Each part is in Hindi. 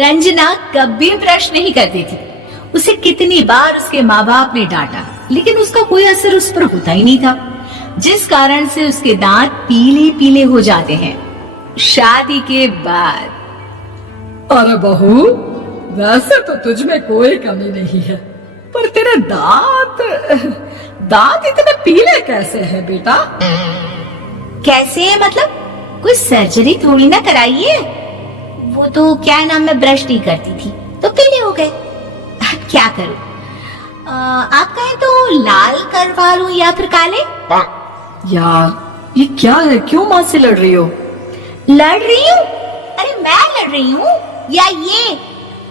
रंजना कभी ब्रश नहीं करती थी। उसे कितनी बार उसके माँ बाप ने डांटा, लेकिन उसका कोई असर उस पर होता ही नहीं था, जिस कारण से उसके दांत पीले पीले हो जाते हैं। शादी के बाद अरे बहू, वैसे तो तुझ में कोई कमी नहीं है, पर तेरे दांत इतने पीले कैसे हैं बेटा? कैसे है मतलब? कोई सर्जरी थोड़ी ना कराई है। वो तो क्या नाम, मैं ब्रश नहीं करती थी तो पीले हो गए। क्या करूं? आप कहें तो लाल करवा लूं या फिर काले? यार ये क्या है, क्यों माँ से लड़ रही हो? लड़ रही हूँ? अरे मैं लड़ रही हूँ या ये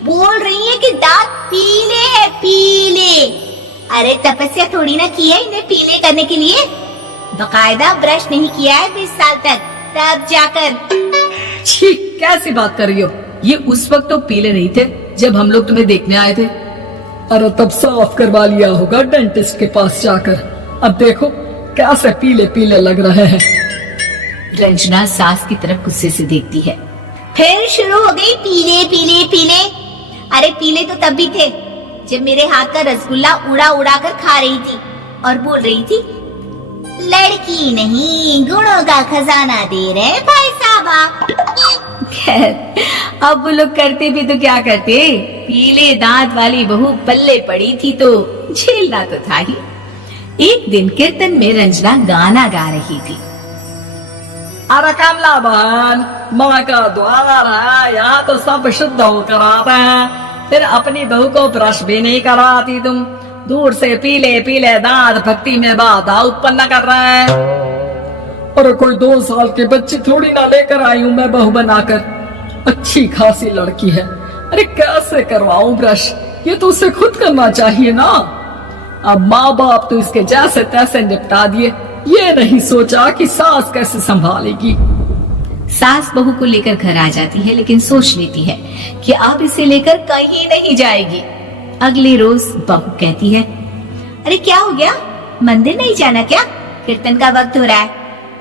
बोल रही है कि दांत पीले है, पीले। अरे तपस्या थोड़ी ना की है इन्हें पीले करने के लिए। बकायदा ब्रश नहीं किया है 20 साल तक, तब जाकर। छी, कैसी बात कर रही हो? ये उस वक्त तो पीले नहीं थे जब हम लोग तुम्हें देखने आए थे। अरे तब साफ करवा लिया होगा डेंटिस्ट के पास जाकर। अब देखो कैसे पीले पीले लग रहे हैं। रंजना सास की तरफ गुस्से से देखती है। फिर शुरू हो गई पीले पीले पीले। अरे पीले तो तब भी थे जब मेरे हाथ का रसगुल्ला उड़ा उड़ा कर खा रही थी और बोल रही थी, लड़की नहीं गुणों का खजाना दे रहे भाई साहब। खैर अब वो लोग करते भी तो क्या करते, पीले दांत वाली बहू पल्ले पड़ी थी तो झेलना तो था ही। एक दिन कीर्तन में रंजना गाना गा रही थी। अरे कमला बहन, माँ का द्वार है, यहाँ तो सब शुद्ध होकर आते हैं, फिर अपनी बहू को ब्रश भी नहीं कराती तुम। दूर से पीले पीले दांत भक्ति में बाधा उत्पन्न कर रहे हैं। अरे कोई 2 साल के बच्चे थोड़ी ना लेकर आई हूँ मैं बहू बनाकर। अच्छी खासी लड़की है, अरे कैसे करवाऊं ब्रश? ये तो उसे खुद करना चाहिए ना। अब माँ बाप तो इसके जैसे तैसे निपटा दिए, ये नहीं सोचा कि सास कैसे संभालेगी। सास बहू को लेकर घर आ जाती है, लेकिन सोच लेती है कि अब इसे लेकर कहीं नहीं जाएगी। अगले रोज बहू कहती है, अरे क्या हो गया, मंदिर नहीं जाना क्या? कीर्तन का वक्त हो रहा है।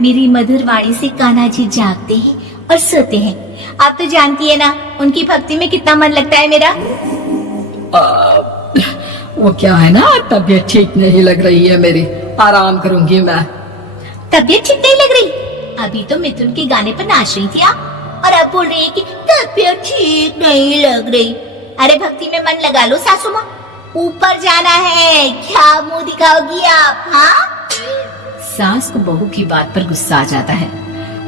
मेरी मधुर वाणी से कान्हा जी जागते हैं और सोते हैं। आप तो जानती है ना उनकी भक्ति में कितना मन लगता है मेरा। वो क्या है ना, तबीयत ठीक नहीं लग रही है मेरी, आराम करूंगी मैं। तबीयत ठीक नहीं लग रही? अभी तो मिथुन के गाने पर नाच रही थी आप, और अब बोल रही है कि तबीयत ठीक नहीं लग रही। अरे भक्ति में मन लगा लो सासू माँ, ऊपर जाना है, क्या मुंह दिखाओगी आप? हाँ? सास को बहू की बात पर गुस्सा आ जाता है।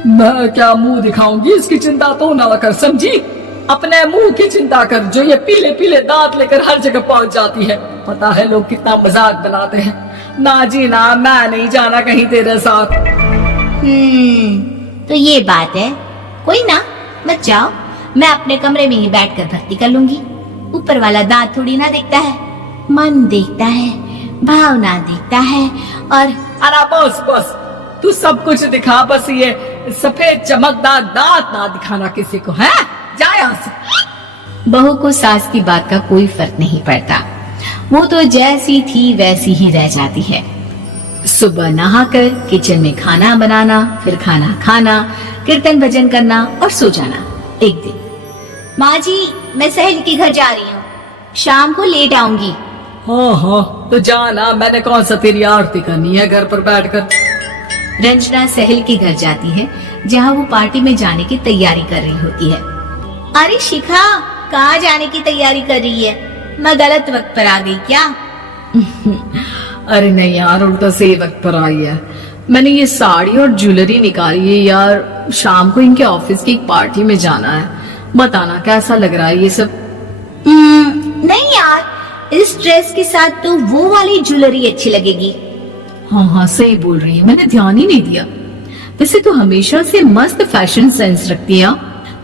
मैं क्या मुंह दिखाऊंगी, इसकी चिंता तो ना कर, समझी? अपने मुंह की चिंता कर, जो ये पीले पीले दांत लेकर हर जगह पहुंच जाती है। पता है लोग कितना मजाक बनाते हैं। ना जी ना, मैं नहीं जाना कहीं तेरे साथ। तो ये बात है, कोई ना, मत जाओ, मैं अपने कमरे में ही बैठकर भक्ति कर लूंगी। ऊपर वाला दांत थोड़ी ना देखता है, मन देखता है, भावना देखता है। और अरे बस बस, तू सब कुछ दिखा, बस ये सफेद चमकदार दांत ना दिखाना किसी को, है? जा यहाँ से। बहू को सास की बात का कोई फर्क नहीं पड़ता, वो तो जैसी थी वैसी ही रह जाती है। सुबह नहाकर किचन में खाना बनाना, फिर खाना खाना, कीर्तन भजन करना और सो जाना। एक दिन, माँ जी मैं सहेली के घर जा रही हूँ, शाम को लेट आऊंगी। हाँ हाँ तो जाना, मैंने कौन सा तेरी आरती करनी है घर पर बैठकर। रंजना सहेली के घर जाती है, जहाँ वो पार्टी में जाने की तैयारी कर रही होती है। अरे शिखा, कहाँ जाने की तैयारी कर रही है? मैं गलत वक्त पर आ गई क्या? अरे नहीं यार, उल्टा सही वक्त पर आई है। मैंने ये साड़ी और ज्वेलरी निकाली है यार, शाम को इनके ऑफिस की एक पार्टी में जाना है। बताना कैसा लग रहा है ये सब? नहीं यार, इस ड्रेस के साथ तो वो वाली ज्वेलरी अच्छी लगेगी। हाँ हाँ सही बोल रही है, मैंने ध्यान ही नहीं दिया। वैसे तो हमेशा से मस्त फैशन सेंस रखती है,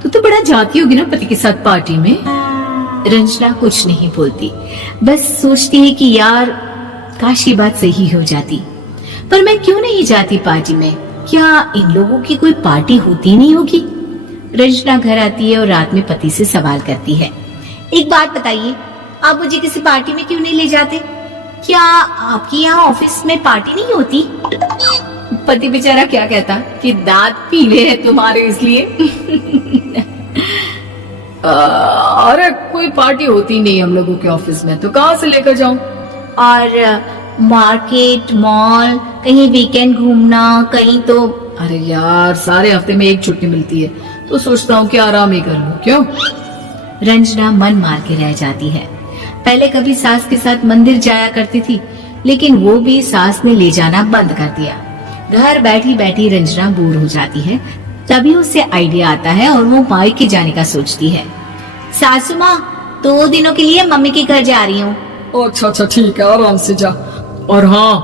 तो बड़ा जाती होगी ना पति के साथ पार्टी में। रंजना कुछ नहीं बोलती, बस सोचती है कि यार काश ये बात सही हो जाती, पर मैं क्यों नहीं जाती पार्टी में? क्या इन लोगों की कोई पार्टी होती नहीं होगी? रंजना घर आती है और रात में पति से सवाल करती है, एक बात बताइए, आप मुझे किसी पार्टी में क्यों नहीं ले जाते? क्या आपकी यहाँ ऑफिस में पार्टी नहीं होती? पति बेचारा क्या कहता कि दांत पीले हैं तुम्हारे इसलिए। अरे कोई पार्टी होती नहीं हम लोगों के ऑफिस में, तो कहाँ से लेकर जाऊं? और मार्केट, मॉल, कहीं वीकेंड घूमना, कहीं तो। अरे यार, सारे हफ्ते में एक छुट्टी मिलती है, तो सोचता हूँ कि आराम ही कर लूं। क्यों? रंजना मन मार के रह जाती है। पहले कभी सास के साथ मंदिर जाया करती थी, लेकिन वो भी सास ने ले जाना बंद कर दिया। घर बैठी बैठी रंजना बोर हो जाती है। तभी उसे आइडिया आता है और वो मायके जाने का सोचती है। सासू माँ, 2 दिनों के लिए मम्मी के घर जा रही हूँ। अच्छा ठीक है, आराम से जा। और हाँ,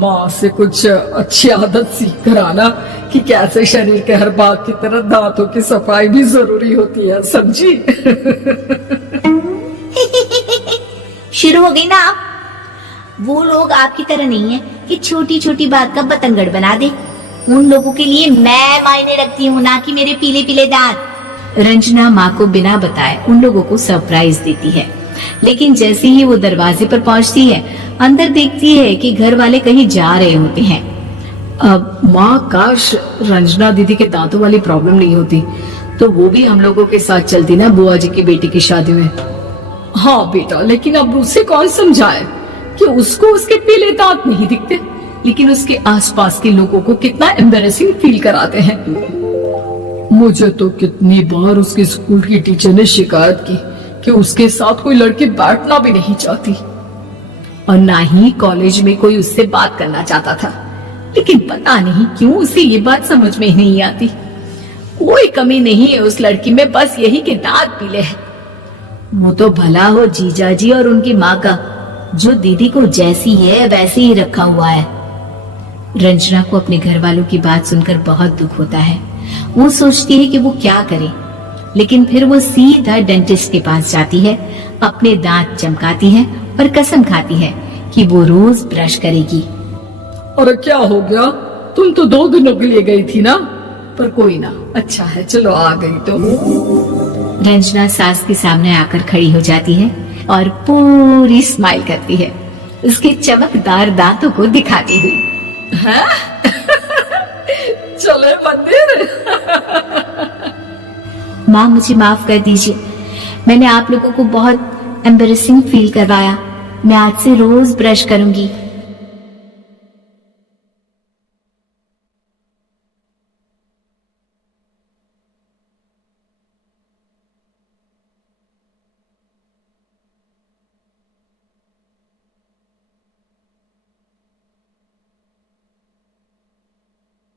माँ से कुछ अच्छी आदत सीख कर आना कि कैसे शरीर के हर भाग की तरह दांतों की सफाई भी जरूरी होती है, समझी? शुरू हो गई ना आप? वो लोग आपकी तरह नहीं है कि छोटी छोटी बात का बतंगड़ बना दे। उन लोगों के लिए मैं मायने रखती हूँ, ना कि मेरे पीले पीले दांत। रंजना माँ को बिना बताए उन लोगों को सरप्राइज देती है, लेकिन जैसे ही वो दरवाजे पर पहुंचती है, अंदर देखती है कि घर वाले कहीं जा रहे होते हैं। अब माँ, काश रंजना दीदी के दांतों वाली प्रॉब्लम नहीं होती, तो वो भी हम लोगों के साथ चलती ना बुआ जी की बेटी की शादी में। हाँ बेटा, लेकिन अब उसे कौन समझाए कि उसको उसके पीले दांत नहीं दिखते, लेकिन उसके आसपास के लोगों को कितना एम्बेरसिंग फील कराते हैं। मुझे तो कितनी बार उसके स्कूल की टीचर ने शिकायत की कि उसके साथ कोई लड़की बैठना भी नहीं चाहती, और ना ही कॉलेज में कोई उससे बात करना चाहता था। लेकिन पता नहीं क्यों उसे ये बात समझ में ही नहीं आती। कोई कमी नहीं है उस लड़की में, बस यही कि दांत पीले हैं। वो तो भला हो जीजा जी और उनकी माँ का, जो दीदी को जैसी है वैसे ही रखा हुआ है। रंजना को अपने घर वालों की बात सुनकर बहुत दुख होता है। वो सोचती है कि वो क्या करे, लेकिन फिर वो सीधा डेंटिस्ट के पास जाती है, अपने दांत चमकाती है और कसम खाती है कि वो रोज ब्रश करेगी। और क्या हो गया? तुम तो 2 दिनों के लिए गई थी ना? पर कोई ना, अच्छा है, चलो आ गई तो। रंजना सास के सामने आकर खड़ी हो जाती है और पूरी स्माइल करती है, उसके चमकदार दांतों को दिखाती हुई। चले मंदिर। माँ, मुझे माफ कर दीजिए, मैंने आप लोगों को बहुत एम्बेरसिंग फील करवाया। मैं आज से रोज ब्रश करूंगी।